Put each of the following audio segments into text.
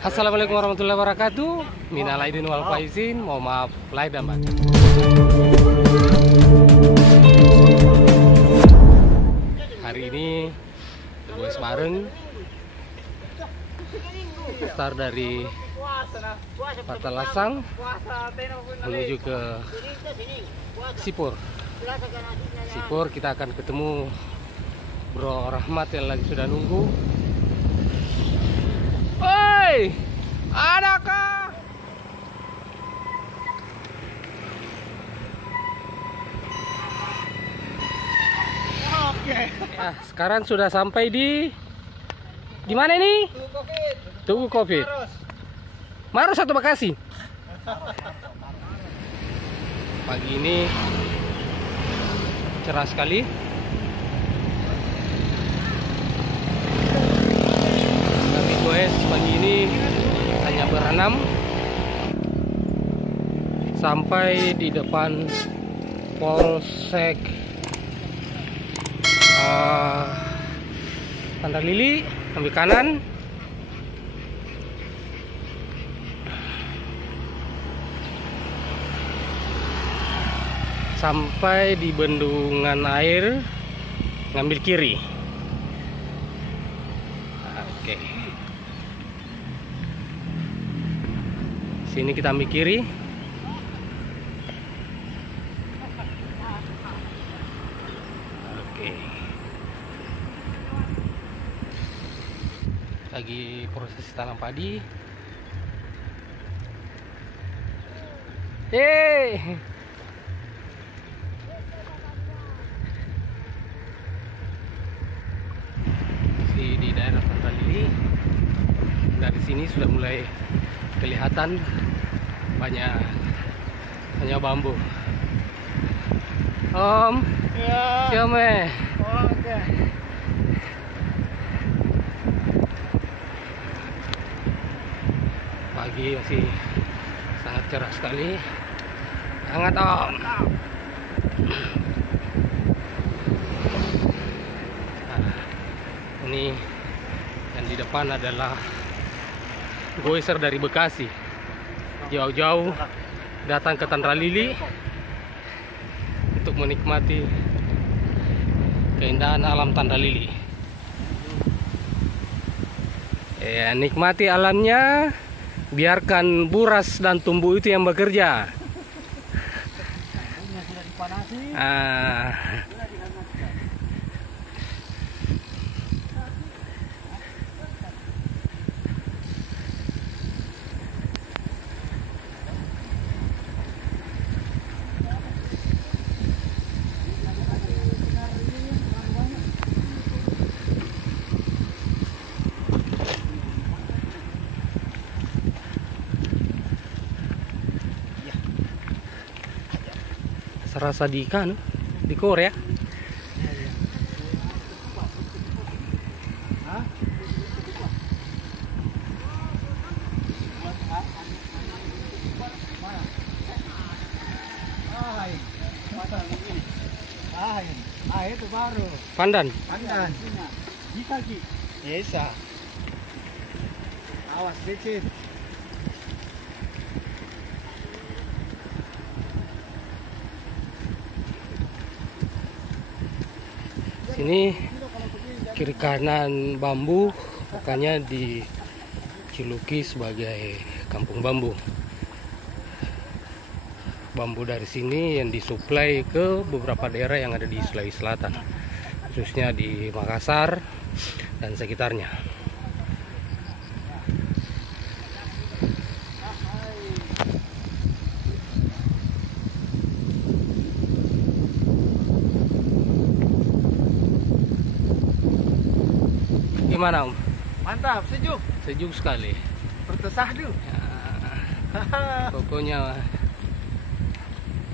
Assalamualaikum warahmatullahi wabarakatuh. Minal aidin wal faizin. Mohon maaf lahir dan batin. Hari ini gue bareng start dari Patalasang menuju ke Sipur. Sipur kita akan ketemu Bro Rahmat yang lagi sudah nunggu. Woi, adakah? Oke. Ya, sekarang sudah sampai di mana ini? Tugu Covid. Maros atau Bekasi? Pagi ini cerah sekali. Kami goes pagi ini hanya berenam sampai di depan Polsek Tanda Lili, ambil kanan. Sampai di bendungan air, ngambil kiri. Oke. Sini kita ambil kiri. Oke. Lagi proses tanam padi. Yeay. Di daerah Tanda Lili, dari sini sudah mulai kelihatan banyak bambu. Om, ya. Siome. Oke. Pagi masih sangat cerah sekali, hangat Om. Ini yang di depan adalah goeser dari Bekasi, jauh-jauh datang ke Tanda Lili untuk menikmati keindahan alam Tanda Lili. Ya, nikmati alamnya, biarkan buras dan tumbuh itu yang bekerja. Serasa di ikan di Korea. Itu baru. Pandan. Bisa Ki. Bisa. Awas licin. Sini kiri kanan bambu, makanya dijuluki sebagai kampung bambu. Bambu dari sini yang disuplai ke beberapa daerah yang ada di Sulawesi Selatan, khususnya di Makassar dan sekitarnya. Gimana Om? Mantap, sejuk. Sejuk sekali. Bertesahdu. Ya, pokoknya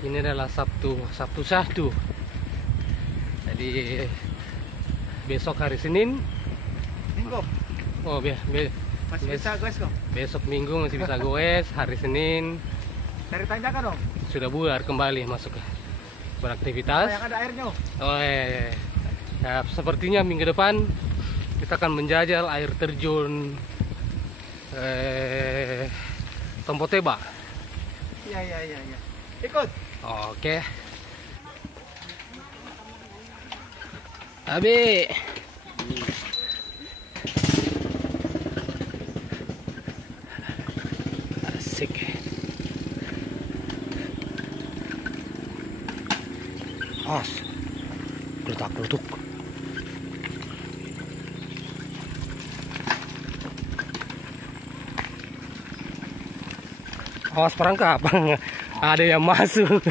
ini adalah Sabtu Sahdu. Jadi besok hari Senin. Minggu. Oh, Masih bisa goes kok. besok Minggu masih bisa goes. Hari Senin Cari tanjakan dong. sudah bubar kembali masuk ke beraktivitas. Yang ada airnya. Oh, ya, sepertinya minggu depan kita akan menjajal air terjun Tompoteba. Iya. Ikut. Oke. Abi. Asik. As. Geletak-geletuk. Awas perangkap. Ada yang masuk.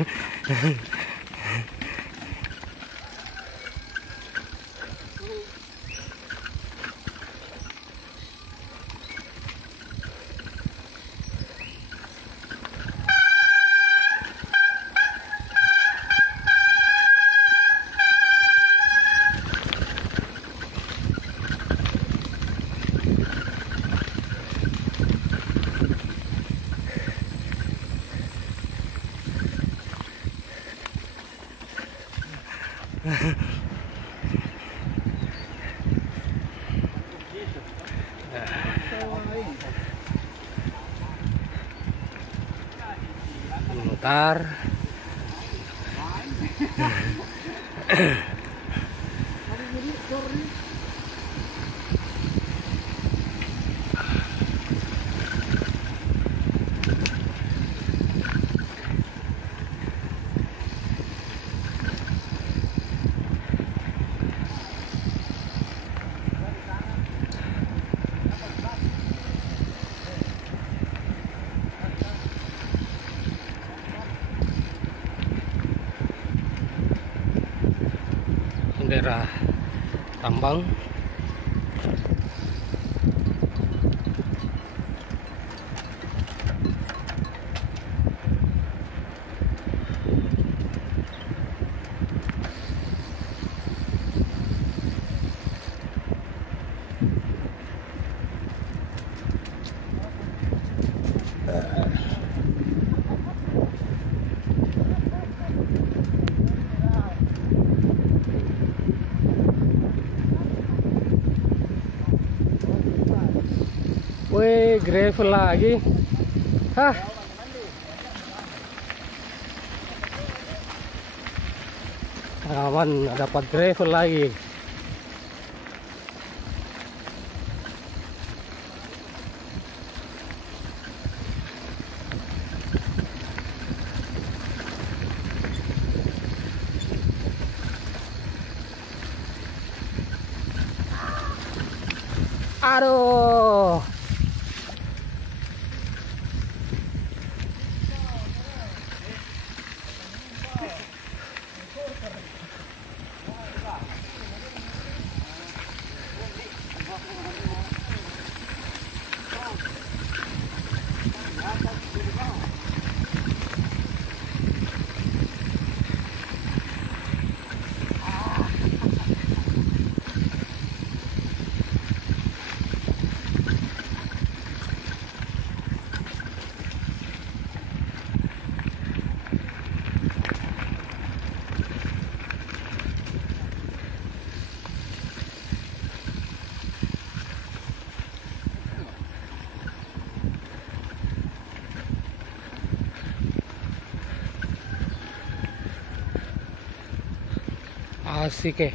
Bentar. Daerah tambang. Wih, gravel lagi. Hah. Aman, dapat gravel lagi. Aduh. Asik ya.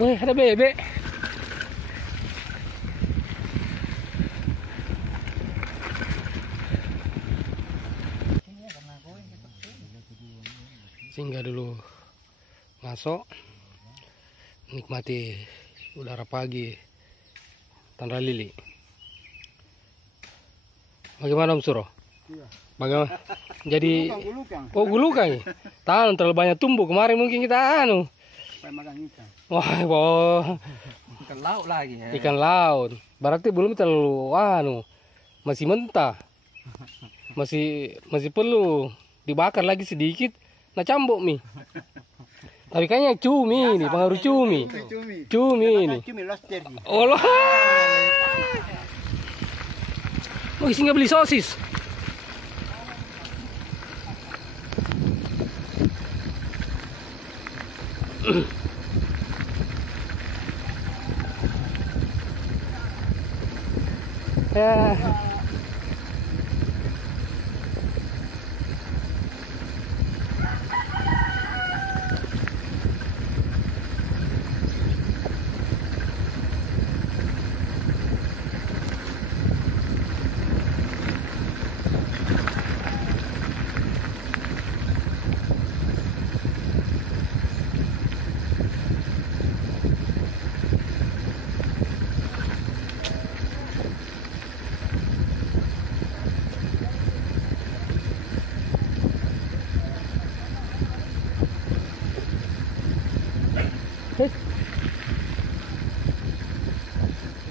Wih, ada bebek. Singgah dulu ngaso, nikmati udara pagi Tandra Lili. Bagaimana Om Suro? Bagaimana? Jadi oh gulukang. Tahu terlalu banyak tumbuh kemarin mungkin kita anu. Wah, Ikan laut lagi ya. ikan laut. Berarti belum terlalu anu. Masih mentah. Masih perlu dibakar lagi sedikit Nah cambuk mi. Tapi kayaknya cumi ini, pengaruh cumi. Cumi ini. Cumi lobster. Allah. Oh, isi nggak beli sosis. Ya.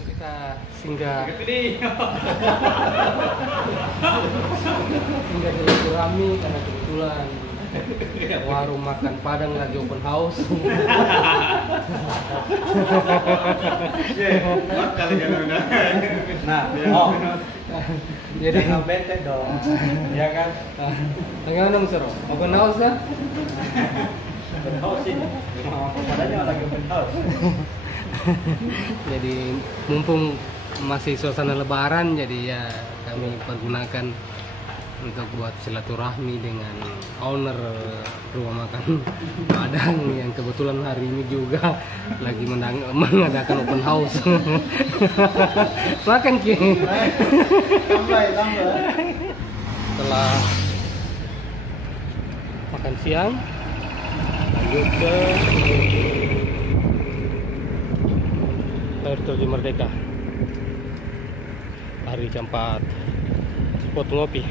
Kita singgah silaturahmi karena kebetulan warung makan Padang lagi open house. Nah, oh. Jadi Jangan bete dong. Ya kan? bagaimana Mas Ro? Open house ya? Open house ini. Padahal lagi open house. Jadi mumpung masih suasana lebaran, jadi ya kami pergunakan untuk buat silaturahmi dengan owner rumah makan Padang yang kebetulan hari ini juga lagi mengadakan open house. Makan Ki. Tambah. Setelah makan siang lanjut ke air terjun Merdeka. Hari keempat spot ngopi.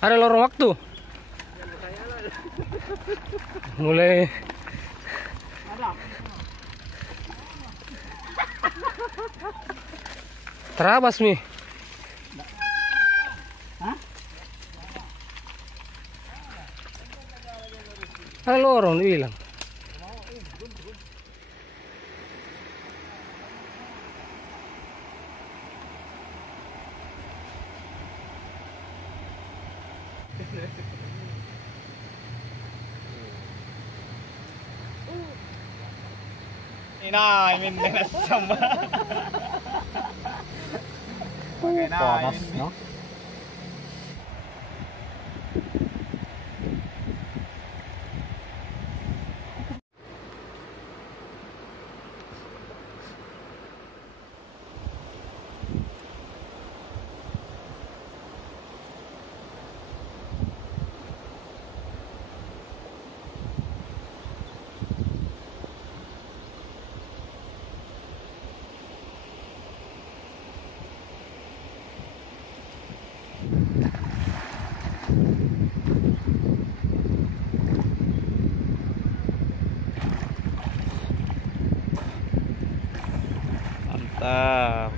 Ada lorong waktu. Mulai terabas nih. Ada lorong dibilang. Nah, ini sama. Panas, no? Mantap.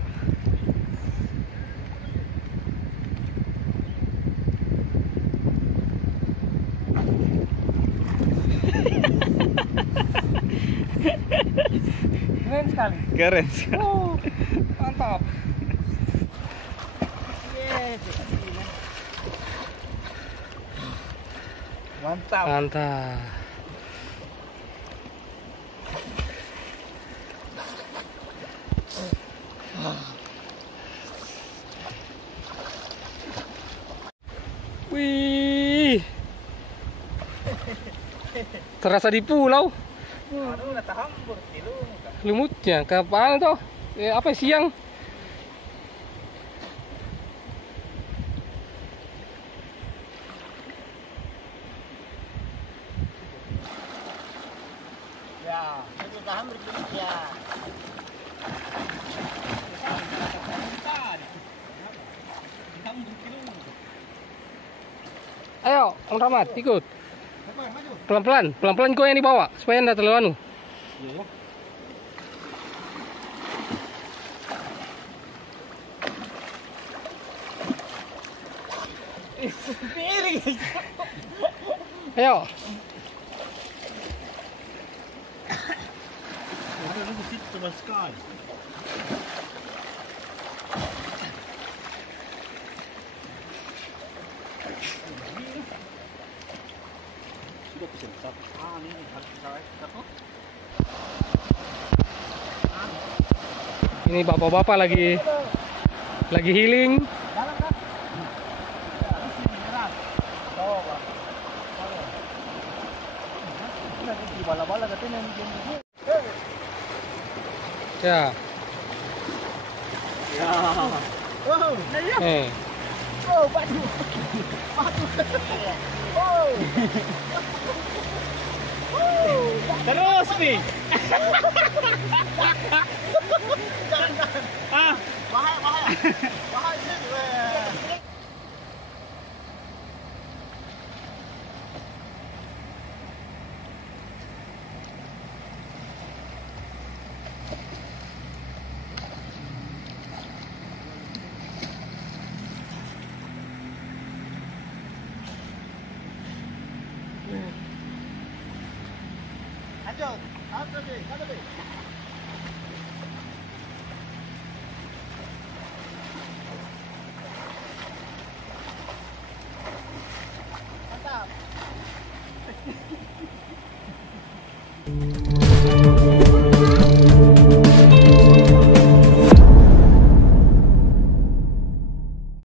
Keren sekali. Keren. Oh, mantap. Mantap. Mantap. Wih, terasa di pulau. Aduh, nata hambur kilo. Lumutnya kapan tuh? Apa siang? Ya, itu nata hambur kilo ya. Ayo, Om Rahmat, ikut. Pelan-pelan, pelan-pelan kau yang dibawa supaya nggak terlalu anu. Iya. Miring. Ayo. Aduh, ini situ tebal sekali. Sudah kesentak. Ini harus satu. Ini bapak-bapak lagi healing. Dalam kan? Oh, Pak. Di bala-bala katanya yang Ya. ya. Wow, Eh. oh, baju. Oh. Terus nih. Ah, bahaya. Bahaya sih. Lanjut. Apa tadi?